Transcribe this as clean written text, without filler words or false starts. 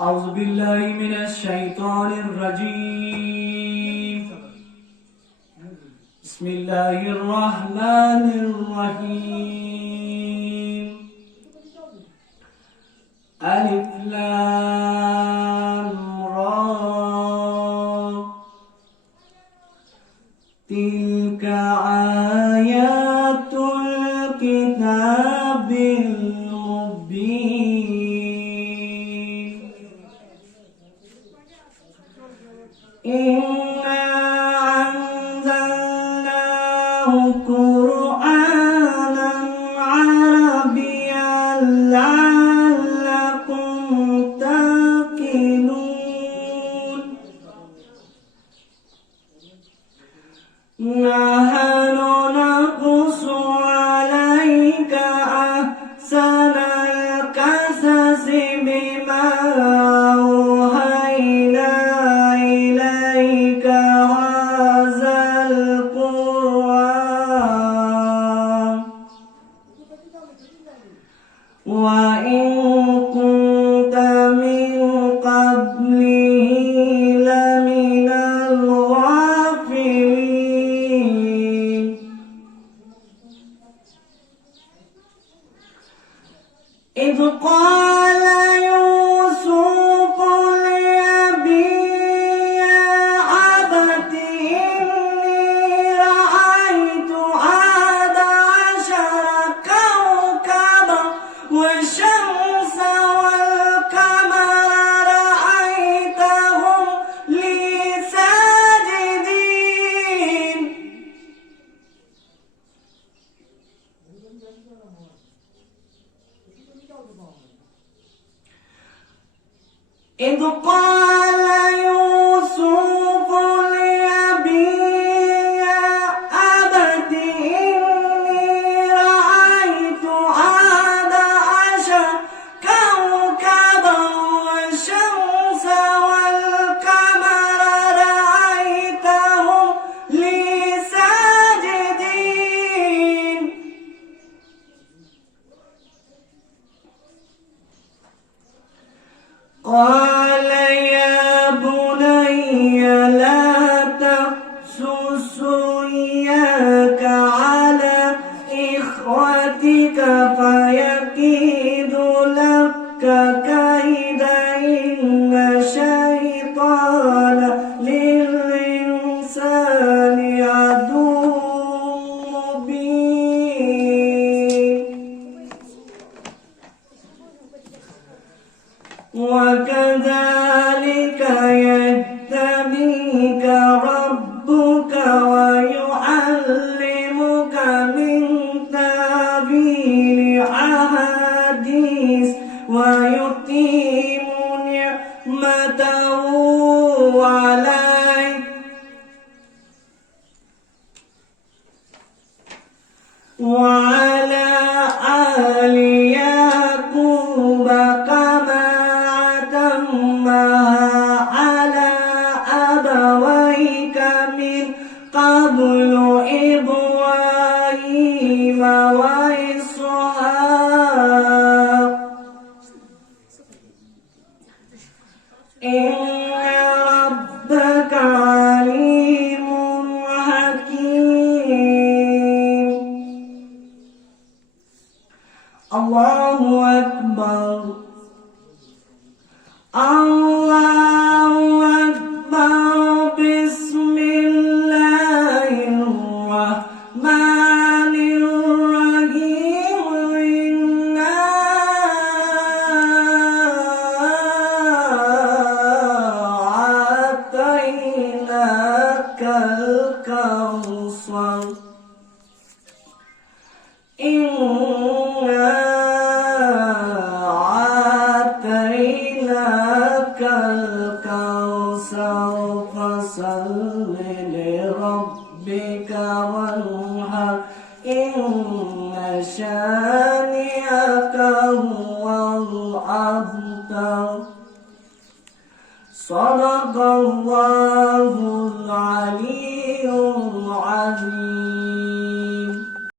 أعوذ بالله من الشيطان الرجيم. بسم الله الرحمن الرحيم. ألف لام را تلك آيات الكتاب المبين. إنا أنزلناه قرآنا عربيا لعلكم تعقلون. نحن نقص عليك أحسن القصص بما أوحينا إليك هذا القرآن وإن كنت من قبله لمن الغافلين. إذ قال يوسف لأبيه يا أبت إني رأيت 11 كوكبا والشمس والقمر رأيتهم لي ساجدين. إذ قال يوسف لأبيه يا أبت إني رأيت 11 كوكبا والشمس والقمر رأيتهم لي ساجدين. قال يا بني لا تقصص رؤياك على إخوتك فيكيدوا لك كيدا إن الشيطان للإنسان عدو مبين. وكذلك يجتبيك ربك ويعلمك من تأويل الأحاديث ويتم نعمته عليك وعلى آل يعقوب كما أتمها على أبويك من قبل إبراهيم وإسحاق إن ربك عليم حكيم. الله أكبر. الله أكبر. بسم الله الرحمن الرحيم. إنا أعطيناك الكوثر. إنا أعطيناك الكوثر فصل لربك وانحر إن شانئك هو الأبتر. صدق الله العلي العظيم.